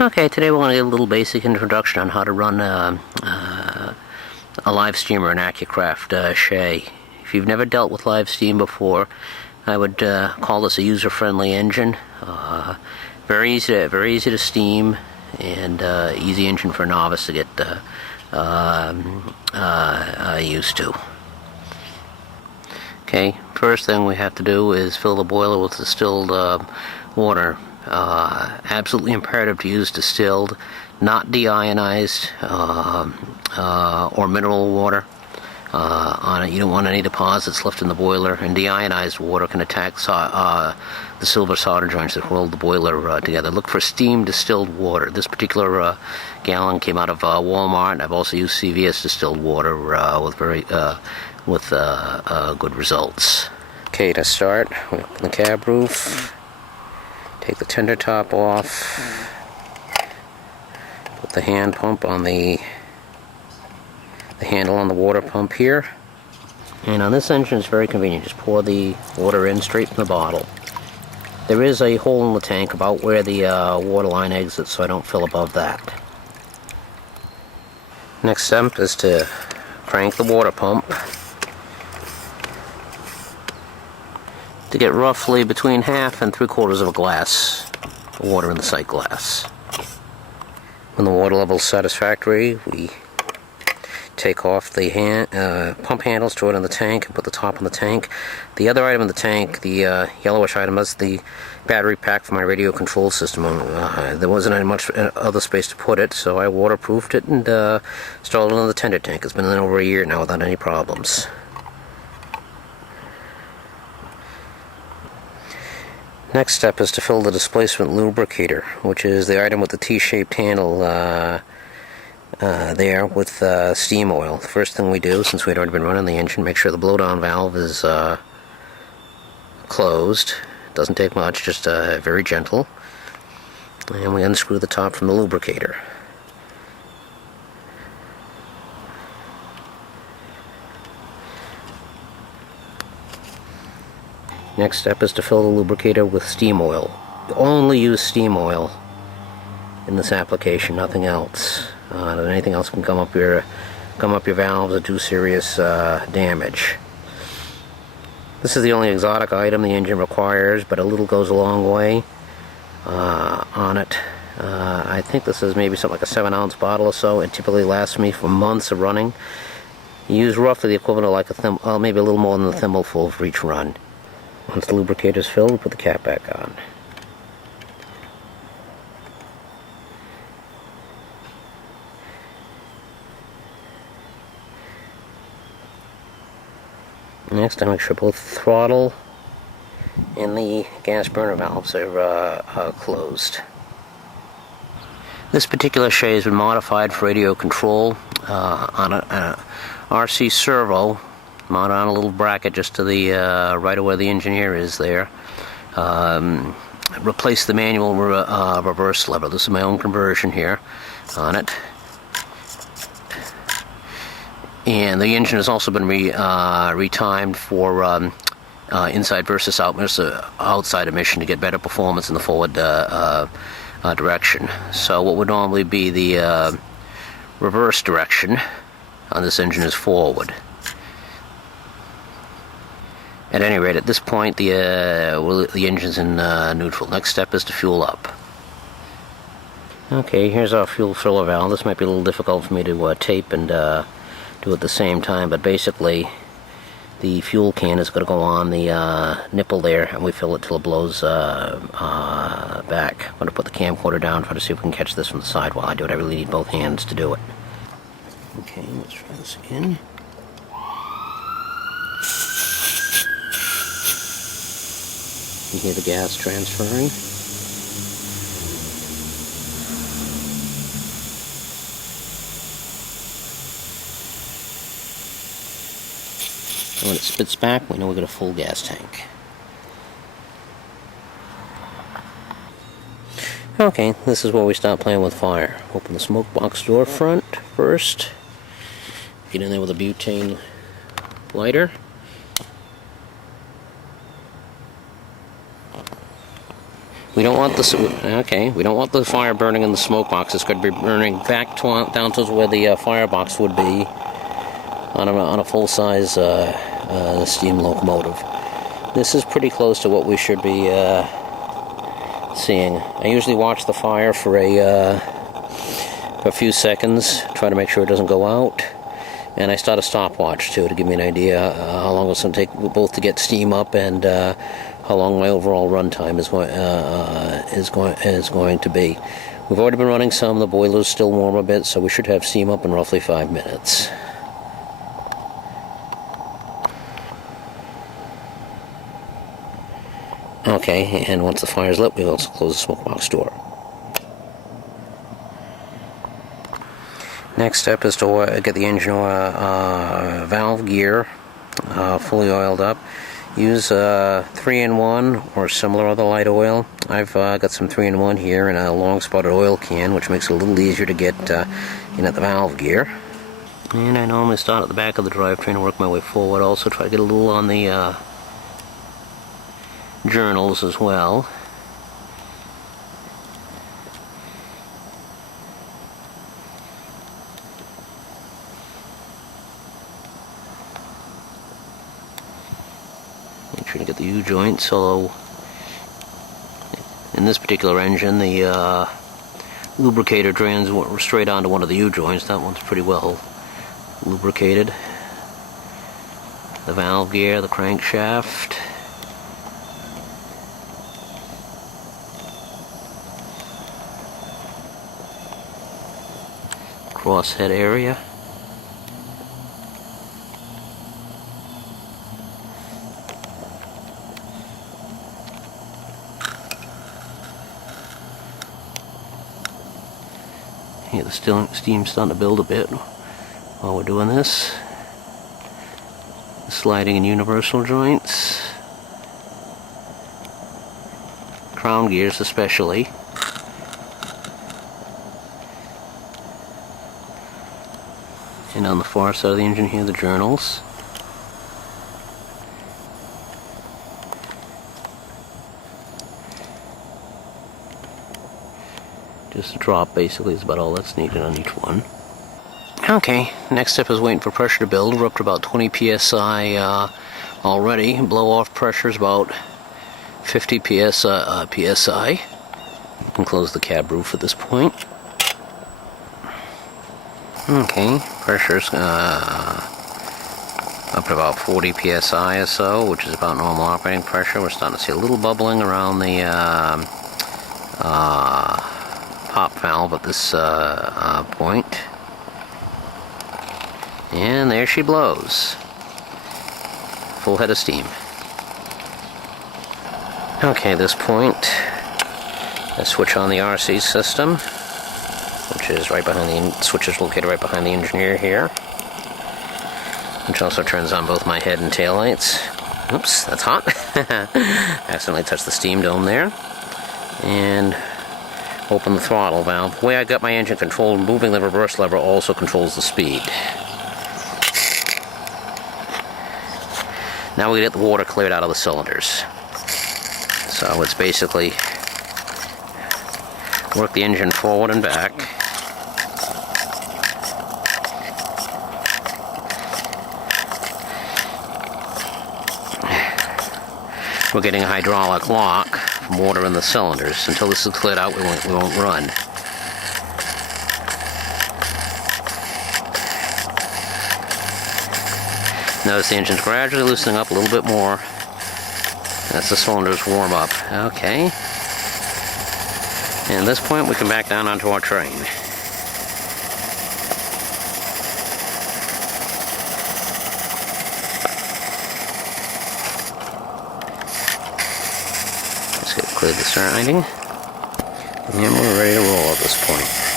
Okay, today we're going to get a little basic introduction on how to run a live steamer in Accucraft Shay. If you've never dealt with live steam before, I would call this a user-friendly engine. Very easy to steam, and easy engine for a novice to get used to. Okay, first thing we have to do is fill the boiler with distilled water. Absolutely imperative to use distilled, not deionized or mineral water on it. You don't want any deposits left in the boiler, and deionized water can attack the silver solder joints that hold the boiler together. Look for steam distilled water. This particular gallon came out of Walmart, and I've also used CVS distilled water with good results. Okay, to start, we open the cab roof. Take the tender top off, put the hand pump on the handle on the water pump here. And on this engine it's very convenient. Just pour the water in straight from the bottle. There is a hole in the tank about where the water line exits, so I don't fill above that. Next step is to crank the water pump to get roughly between 1/2 and 3/4 of a glass of water in the sight glass. When the water level is satisfactory, we take off the pump handles, throw it in the tank, and put the top in the tank. The other item in the tank, the yellowish item, is the battery pack for my radio control system. There wasn't any much other space to put it, so I waterproofed it and installed it in the tender tank. It's been in over a year now without any problems. Next step is to fill the displacement lubricator, which is the item with the T-shaped handle there with steam oil. The first thing we do, since we'd already been running the engine, make sure the blowdown valve is closed. It doesn't take much, just very gentle. And we unscrew the top from the lubricator. Next step is to fill the lubricator with steam oil. Only use steam oil in this application, nothing else. Anything else can come up your valves or do serious damage. This is the only exotic item the engine requires, but a little goes a long way on it. I think this is maybe something like a 7-ounce bottle or so. It typically lasts me for months of running. You use roughly the equivalent of like a maybe a little more than a thimbleful for each run. Once the lubricator is filled, we put the cap back on. Next, I make sure both the throttle and the gas burner valves are closed. This particular Shay has been modified for radio control on a RC servo, mounted on a little bracket just to the right of where the engineer is there. Replace the manual reverse lever. This is my own conversion here on it. And the engine has also been retimed for inside versus outside emission to get better performance in the forward direction. So what would normally be the reverse direction on this engine is forward. At any rate, at this point, the engine's in neutral. Next step is to fuel up. Okay, here's our fuel filler valve. This might be a little difficult for me to tape and do at the same time, but basically the fuel can is going to go on the nipple there, and we fill it till it blows back. I'm going to put the camcorder down, try to see if we can catch this from the side while I do it. I really need both hands to do it. Okay, let's try this again. You hear the gas transferring. And when it spits back, we know we've got a full gas tank. Okay, this is where we start playing with fire. Open the smoke box door front first. Get in there with a butane lighter. We don't want we don't want the fire burning in the smoke box. It's going to be burning back down towards where the firebox would be on a full-size steam locomotive. This is pretty close to what we should be seeing. I usually watch the fire for a few seconds, try to make sure it doesn't go out, and I start a stopwatch too to give me an idea how long it's going to take both to get steam up and how long my overall run time is going to be. We've already been running some. The boiler's still warm a bit, so we should have steam up in roughly 5 minutes. Okay, and once the fire's lit, we'll also close the smoke box door. Next step is to get the engine valve gear fully oiled up. Use 3-in-1 or similar other light oil. I've got some 3-in-1 here in a long spotted oil can, which makes it a little easier to get in at the valve gear. And I normally start at the back of the drivetrain and work my way forward. Also try to get a little on the journals as well. Make sure to get the U-joints, although in this particular engine the lubricator drains straight onto one of the U-joints. That one's pretty well lubricated. The valve gear, the crankshaft. Crosshead area. Yeah, the steam's starting to build a bit while we're doing this. The sliding and universal joints. Crown gears especially. And on the far side of the engine here, the journals. Just a drop basically is about all that's needed on each one. Okay, next step is waiting for pressure to build. We're up to about 20 psi already. Blow off pressure is about 50 psi. You can close the cab roof at this point. Okay, pressure's up to about 40 psi or so, which is about normal operating pressure. We're starting to see a little bubbling around the pop valve at this point. And there she blows. Full head of steam. Okay, at this point, I switch on the RC system, which is right behind the switch is located right behind the engineer here, which also turns on both my head and tail lights. Oops, that's hot. Accidentally touched the steam dome there. And open the throttle valve. The way I got my engine controlled, moving the reverse lever also controls the speed. Now we get the water cleared out of the cylinders. So it's basically work the engine forward and back. We're getting a hydraulic lock from water in the cylinders. Until this is cleared out, we won't run. Notice the engine's gradually loosening up a little bit more as the cylinders warm up. Okay. And at this point, we can back down onto our train. Let's get clear the starting. And we're ready to roll at this point.